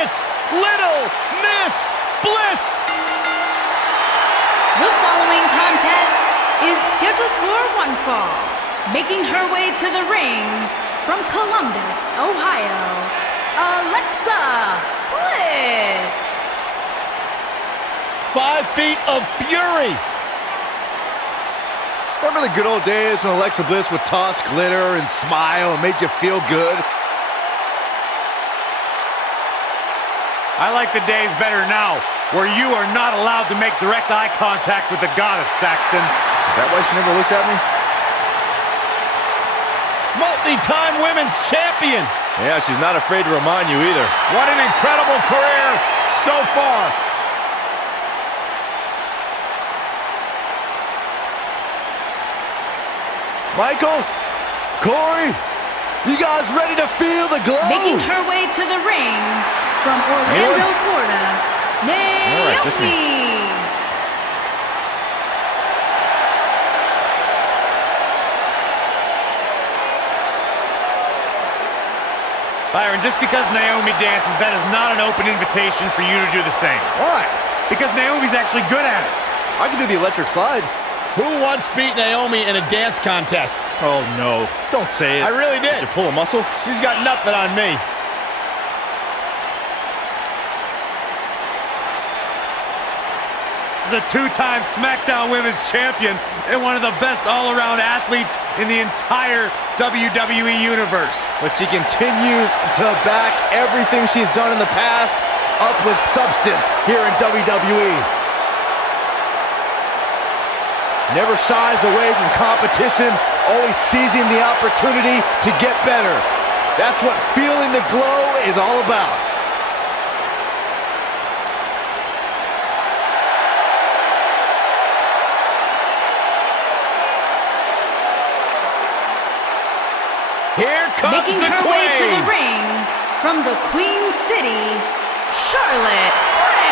it's Little Miss Bliss. The following contest is scheduled for one fall. Making her way to the ring from Columbus, Ohio, Alexa Bliss. 5 feet of fury. Remember the good old days when Alexa Bliss would toss glitter and smile and made you feel good? I like the days better now, where you are not allowed to make direct eye contact with the goddess, Saxton. Is that why she never looks at me? Multi-time women's champion. Yeah, she's not afraid to remind you either. What an incredible career so far. Michael, Corey, you guys ready to feel the glow? Making her way to the ring from Orlando, Florida, Naomi. Byron, just because Naomi dances, that is not an open invitation for you to do the same. Why? Because Naomi's actually good at it. I can do the electric slide. Who once beat Naomi in a dance contest? Oh, no. Don't say it. I really did. Did you pull a muscle? She's got nothing on me. This is a two-time SmackDown Women's Champion and one of the best all-around athletes in the entire WWE Universe. But she continues to back everything she's done in the past up with substance here in WWE. Never shies away from competition, always seizing the opportunity to get better. That's what feeling the glow is all about. Here comes Making the her Queen. way to the ring from the Queen City, Charlotte Flair.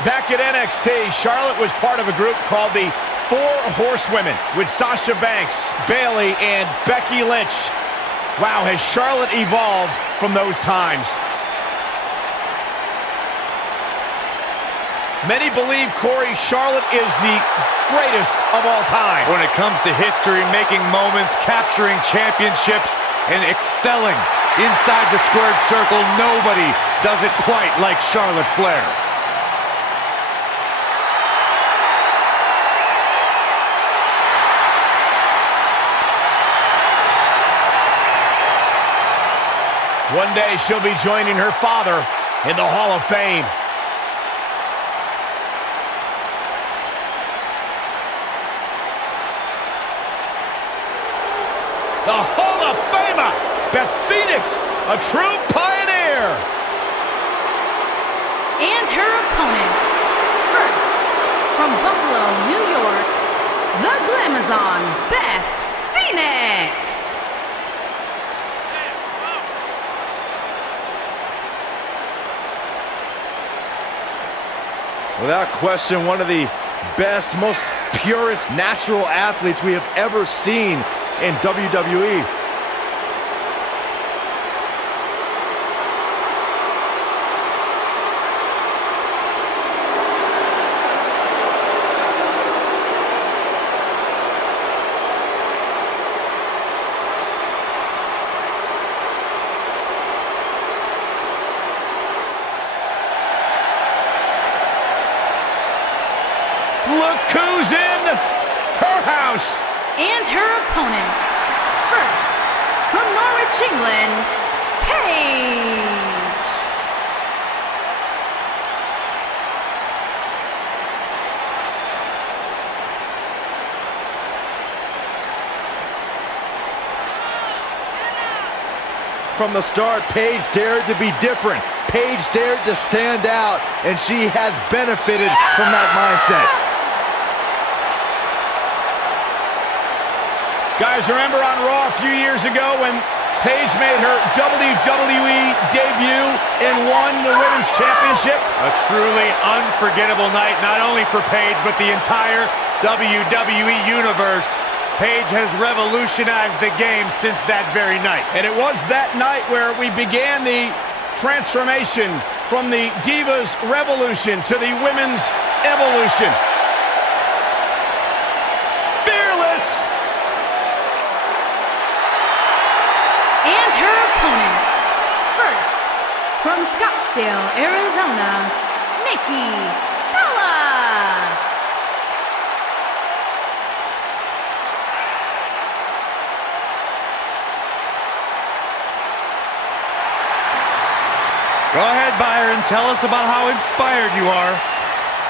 Back at NXT, Charlotte was part of a group called the Four Horsewomen with Sasha Banks, Bayley, and Becky Lynch. Wow, has Charlotte evolved from those times? Many believe, Corey, Charlotte is the greatest of all time. When it comes to history, making moments, capturing championships, and excelling inside the squared circle, nobody does it quite like Charlotte Flair. One day she'll be joining her father in the Hall of Fame. The Hall of Famer, Beth, a true pioneer. And her opponents. First, from Buffalo, New York, the Glamazon, Beth Phoenix. Without question, one of the best, most purest natural athletes we have ever seen in WWE. Look who's in her house. And her opponents. First, from Norwich, England, Paige. From the start, Paige dared to be different. Paige dared to stand out, and she has benefited from that mindset. Guys, remember on Raw a few years ago when Paige made her WWE debut and won the Women's Championship. A truly unforgettable night, not only for Paige, but the entire WWE Universe. Paige has revolutionized the game since that very night. And it was that night where we began the transformation from the Divas Revolution to the Women's Evolution. Fearless! And her opponents. First, from Scottsdale, Arizona, Nikki Bella. Go ahead, Byron. Tell us about how inspired you are.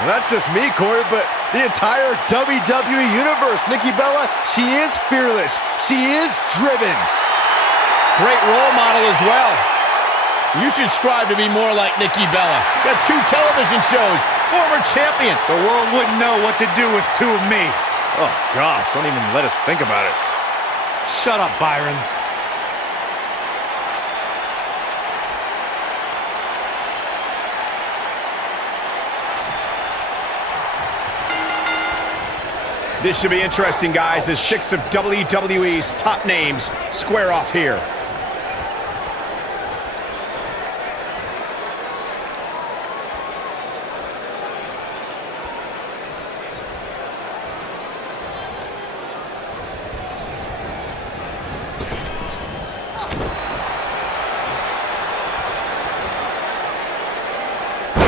Well, not just me, Corey, but the entire WWE Universe. Nikki Bella, she is fearless. She is driven. Great role model as well. You should strive to be more like Nikki Bella. Got 2 television shows, former champion. The world wouldn't know what to do with 2 of me. Oh, gosh, don't even let us think about it. Shut up, Byron. This should be interesting, guys, as 6 of WWE's top names square off here.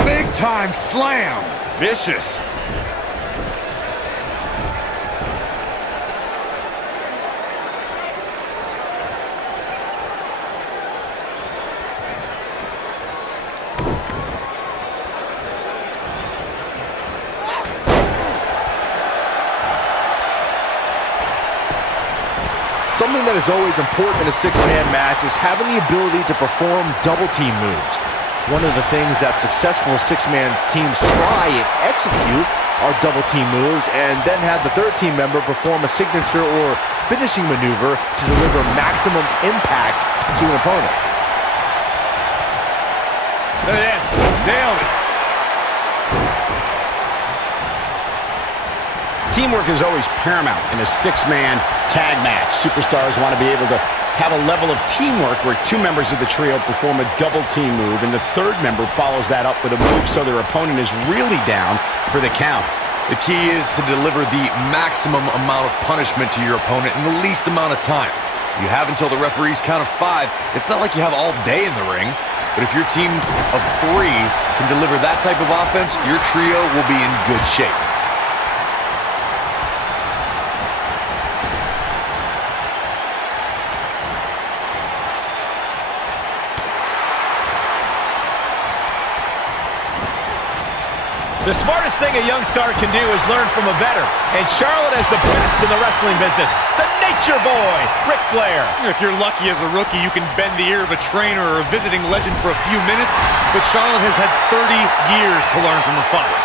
Big time slam. Vicious. Something that is always important in a 6-man match is having the ability to perform double team moves. One of the things that successful 6-man teams try and execute are double team moves, and then have the 3rd team member perform a signature or finishing maneuver to deliver maximum impact to an opponent. Look at this. Nailed it. Teamwork is always paramount in a 6-man tag match. Superstars want to be able to have a level of teamwork where 2 members of the trio perform a double team move, and the 3rd member follows that up with a move so their opponent is really down for the count. The key is to deliver the maximum amount of punishment to your opponent in the least amount of time. You have until the referee's count of 5. It's not like you have all day in the ring, but if your team of 3 can deliver that type of offense, your trio will be in good shape. The smartest thing a young star can do is learn from a veteran. And Charlotte is the best in the wrestling business. The Nature Boy, Ric Flair. If you're lucky as a rookie, you can bend the ear of a trainer or a visiting legend for a few minutes, but Charlotte has had 30 years to learn from her father.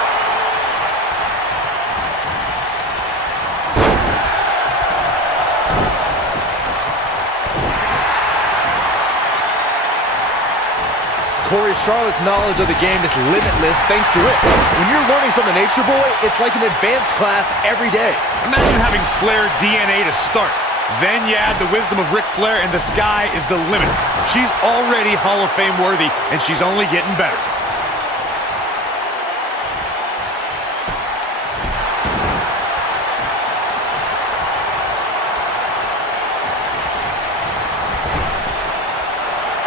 Corey, Charlotte's knowledge of the game is limitless thanks to it. When you're learning from the Nature Boy, it's like an advanced class every day. Imagine having Flair DNA to start. Then you add the wisdom of Ric Flair, and the sky is the limit. She's already Hall of Fame worthy, and she's only getting better.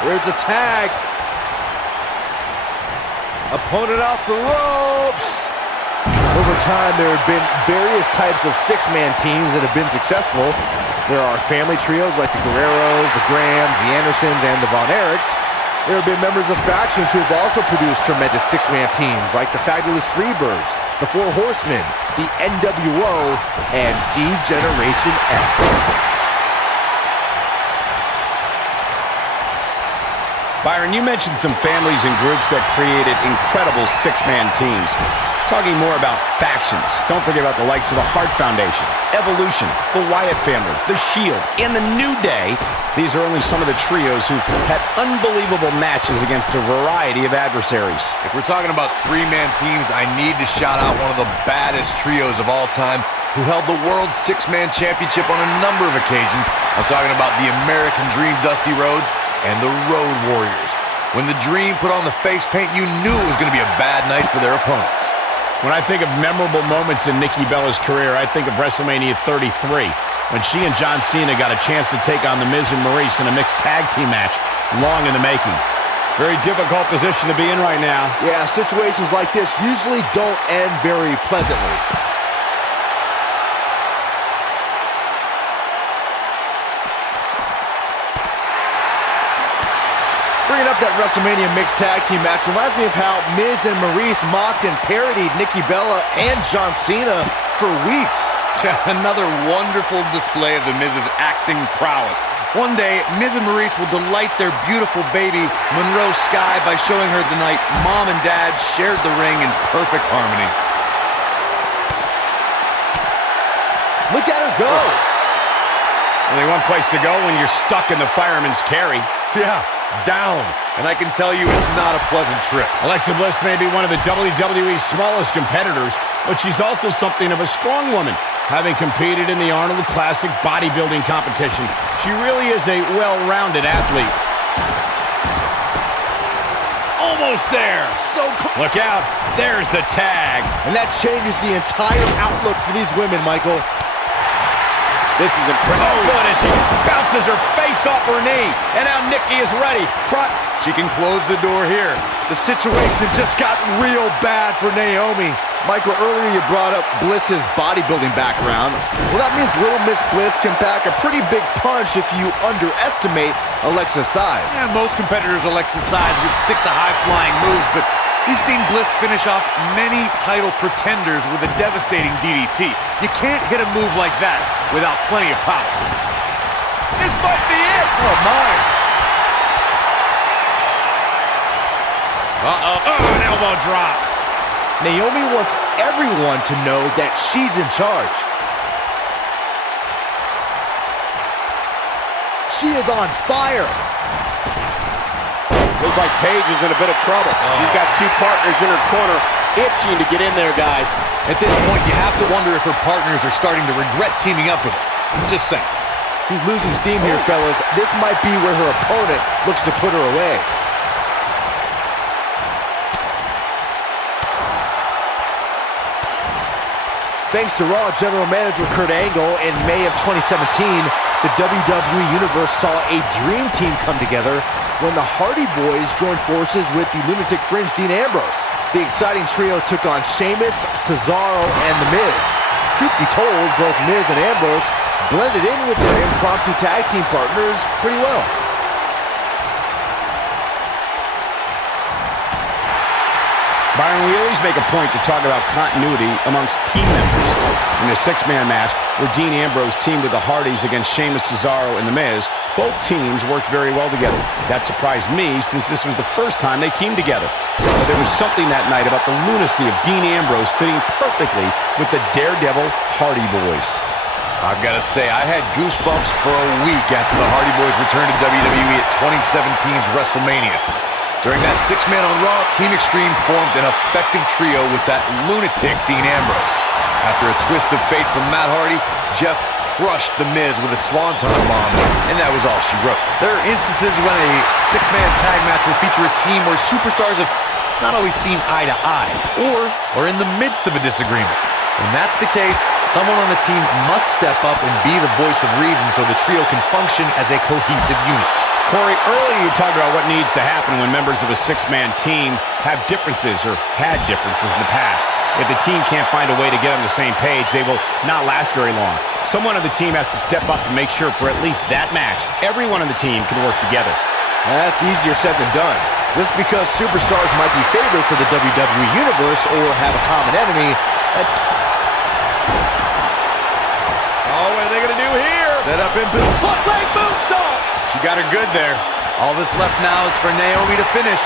There's a tag. Opponent off the ropes. Over time, there have been various types of 6-man teams that have been successful. There are family trios like the Guerreros, the Grahams, the Andersons, and the Von Erichs. There have been members of factions who have also produced tremendous 6-man teams like the Fabulous Freebirds, the Four Horsemen, the NWO, and D-Generation X. Byron, you mentioned some families and groups that created incredible 6-man teams. Talking more about factions, don't forget about the likes of the Hart Foundation, Evolution, the Wyatt family, the Shield, and the New Day. These are only some of the trios who've had unbelievable matches against a variety of adversaries. If we're talking about three-man teams, I need to shout out one of the baddest trios of all time who held the World Six-Man Championship on a number of occasions. I'm talking about the American Dream Dusty Rhodes and the Road Warriors. When the Dream put on the face paint, you knew it was going to be a bad night for their opponents. When I think of memorable moments in Nikki Bella's career, I think of WrestleMania 33, when she and John Cena got a chance to take on The Miz and Maurice in a mixed tag team match, long in the making. Very difficult position to be in right now. Yeah, situations like this usually don't end very pleasantly. Bringing up that WrestleMania mixed tag team match reminds me of how Miz and Maurice mocked and parodied Nikki Bella and John Cena for weeks. Another wonderful display of the Miz's acting prowess. One day, Miz and Maurice will delight their beautiful baby, Monroe Sky, by showing her the night Mom and Dad shared the ring in perfect harmony. Look at her go. Only one place to go when you're stuck in the fireman's carry. Yeah, down. And I can tell you it's not a pleasant trip. Alexa Bliss may be one of the WWE's smallest competitors, but she's also something of a strong woman. Having competed in the Arnold Classic bodybuilding competition, she really is a well-rounded athlete. Almost there. So cool. Look out. There's the tag. And that changes the entire outlook for these women, Michael. This is impressive. Oh, good, as she bounces her face off her knee. And now Nikki is ready. She can close the door here. The situation just got real bad for Naomi. Michael, earlier you brought up Bliss's bodybuilding background. Well, that means Little Miss Bliss can pack a pretty big punch if you underestimate Alexa's size. Yeah, most competitors Alexa's size would stick to high-flying moves, but we've seen Bliss finish off many title pretenders with a devastating DDT. You can't hit a move like that without plenty of power. This might be it! Oh, my. Uh-oh. Oh, an elbow drop. Naomi wants everyone to know that she's in charge. She is on fire. Looks like Paige is in a bit of trouble. You've got two partners in her corner itching to get in there, guys. At this point, you have to wonder if her partners are starting to regret teaming up with her. I'm just saying. She's losing steam here, fellas. This might be where her opponent looks to put her away. Thanks to Raw General Manager Kurt Angle, in May of 2017, the WWE Universe saw a dream team come together when the Hardy Boys joined forces with the Lunatic Fringe Dean Ambrose. The exciting trio took on Sheamus, Cesaro, and The Miz. Truth be told, both Miz and Ambrose blended in with their impromptu tag team partners pretty well. Byron, we always make a point to talk about continuity amongst team members. In the six-man match, where Dean Ambrose teamed with the Hardys against Sheamus, Cesaro, and The Miz, both teams worked very well together. That surprised me, since this was the first time they teamed together. But there was something that night about the lunacy of Dean Ambrose fitting perfectly with the Daredevil Hardy Boys. I've got to say, I had goosebumps for a week after the Hardy Boys returned to WWE at 2017's WrestleMania. During that six-man on Raw, Team Extreme formed an effective trio with that lunatic Dean Ambrose. After a twist of fate from Matt Hardy, Jeff crushed The Miz with a swanton bomb, and that was all she wrote. There are instances when a six-man tag match will feature a team where superstars have not always seen eye to eye, or are in the midst of a disagreement. When that's the case, someone on the team must step up and be the voice of reason so the trio can function as a cohesive unit. Corey, earlier you talked about what needs to happen when members of a six-man team have differences or had differences in the past. If the team can't find a way to get on the same page, they will not last very long. Someone on the team has to step up and make sure for at least that match, everyone on the team can work together. That's easier said than done. Just because superstars might be favorites of the WWE Universe or have a common enemy. Oh, what are they going to do here? Set up in Bill's front leg moonsault. She got her good there. All that's left now is for Naomi to finish.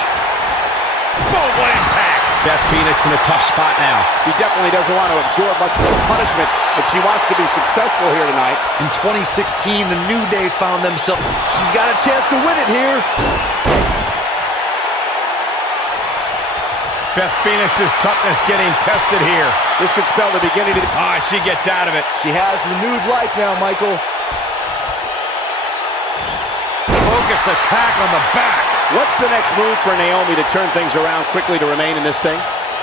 Boom, what impact. Beth Phoenix in a tough spot now. She definitely doesn't want to absorb much more punishment if she wants to be successful here tonight. In 2016, the New Day found themselves. She's got a chance to win it here. Beth Phoenix's toughness getting tested here. This could spell the beginning of the... She gets out of it. She has renewed life now, Michael. Focused attack on the back. What's the next move for Naomi to turn things around quickly to remain in this thing?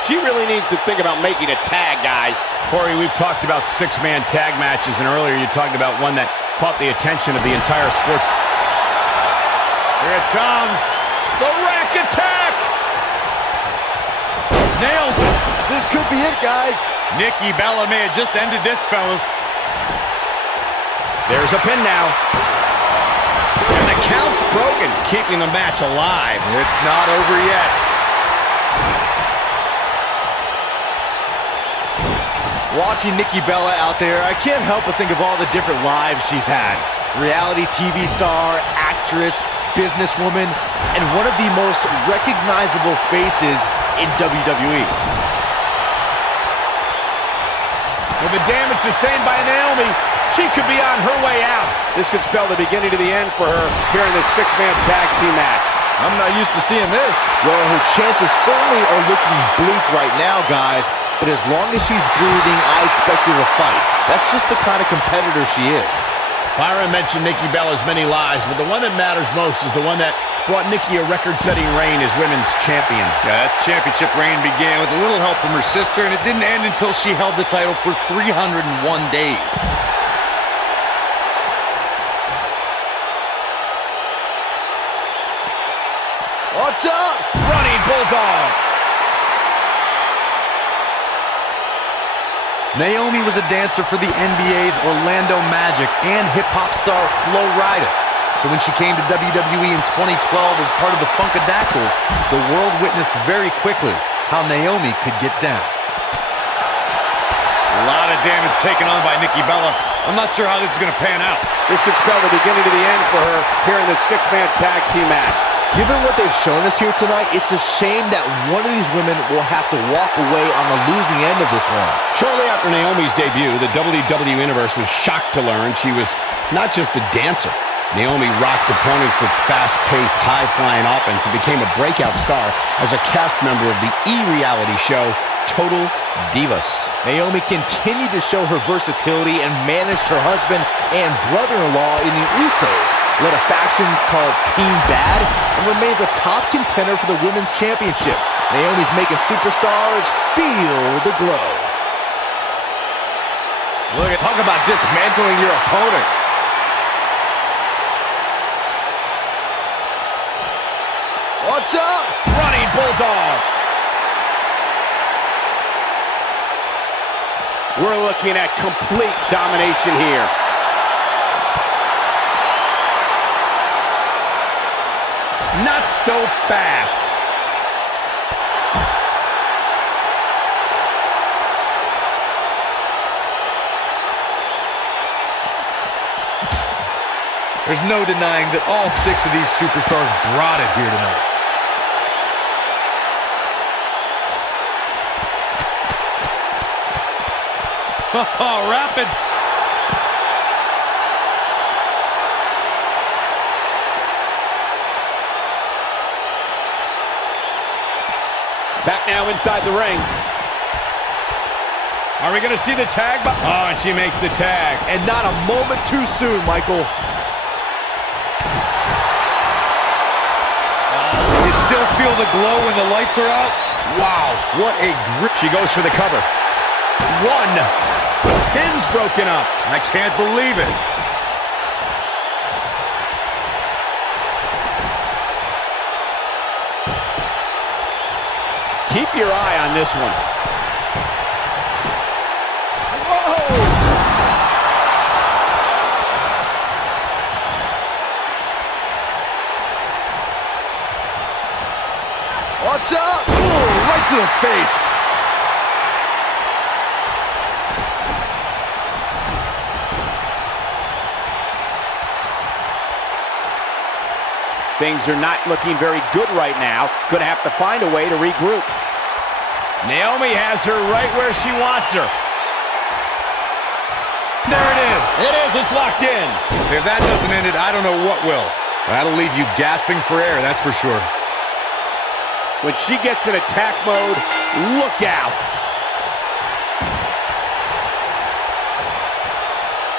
She really needs to think about making a tag, guys. Corey, we've talked about six-man tag matches, and earlier you talked about one that caught the attention of the entire sport. Here it comes. The rack attack. Nails it. This could be it, guys. Nikki Bella may have just ended this, fellas. There's a pin now. And the count's broken, keeping the match alive. It's not over yet. Watching Nikki Bella out there, I can't help but think of all the different lives she's had. Reality TV star, actress, businesswoman, and one of the most recognizable faces in WWE. With the damage sustained by Naomi, she could be on her way out. This could spell the beginning to the end for her here in this six-man tag team match. I'm not used to seeing this. Well, her chances certainly are looking bleak right now, guys. But as long as she's breathing, I expect her to fight. That's just the kind of competitor she is. Byron mentioned Nikki Bella's many lives, but the one that matters most is the one that brought Nikki a record-setting reign as women's champion. Yeah, that championship reign began with a little help from her sister, and it didn't end until she held the title for 301 days. Watch out! Running Bulldog. Naomi was a dancer for the NBA's Orlando Magic and hip-hop star Flo Rida. So when she came to WWE in 2012 as part of the Funkadactyls, the world witnessed very quickly how Naomi could get down. A lot of damage taken on by Nikki Bella. I'm not sure how this is going to pan out. This could spell the beginning to the end for her here in this six-man tag team match. Given what they've shown us here tonight, it's a shame that one of these women will have to walk away on the losing end of this one. Shortly after Naomi's debut, the WWE Universe was shocked to learn she was not just a dancer. Naomi rocked opponents with fast-paced, high-flying offense and became a breakout star as a cast member of the E-reality show Total Divas. Naomi continued to show her versatility and managed her husband and brother-in-law in the Usos, led a faction called Team Bad, and remains a top contender for the Women's Championship. Naomi's making superstars feel the glow. Look, talk about dismantling your opponent. Watch out! Running Bulldog. We're looking at complete domination here. Not so fast. There's no denying that all six of these superstars brought it here tonight. Oh, rapid. Back now inside the ring. Are we going to see the tag? Oh, and she makes the tag. And not a moment too soon, Michael. You still feel the glow when the lights are out? Wow, what a grip. She goes for the cover. One. Pin's broken up. I can't believe it. Keep your eye on this one. Whoa! Watch out! Ooh, right to the face. Things are not looking very good right now. Gonna have to find a way to regroup. Naomi has her right where she wants her. There it is. It is. It's locked in. If that doesn't end it, I don't know what will. That'll leave you gasping for air, that's for sure. When she gets in attack mode, look out.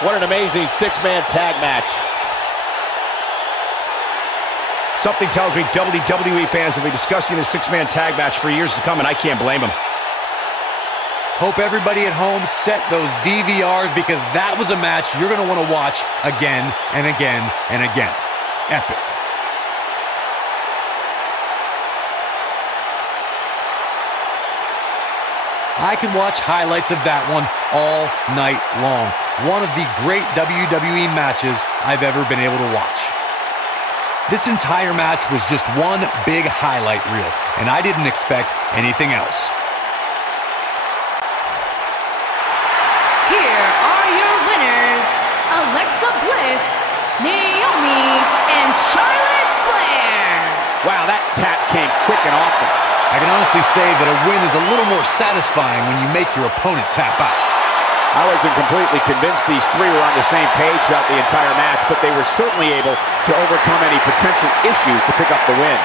What an amazing six-man tag match. Something tells me WWE fans will be discussing this six-man tag match for years to come, and I can't blame them. Hope everybody at home set those DVRs, because that was a match you're going to want to watch again and again and again. Epic. I can watch highlights of that one all night long. One of the great WWE matches I've ever been able to watch. This entire match was just one big highlight reel, and I didn't expect anything else. Here are your winners, Alexa Bliss, Naomi, and Charlotte Flair. Wow, that tap came quick and often. I can honestly say that a win is a little more satisfying when you make your opponent tap out. I wasn't completely convinced these three were on the same page throughout the entire match, but they were certainly able to overcome any potential issues to pick up the win.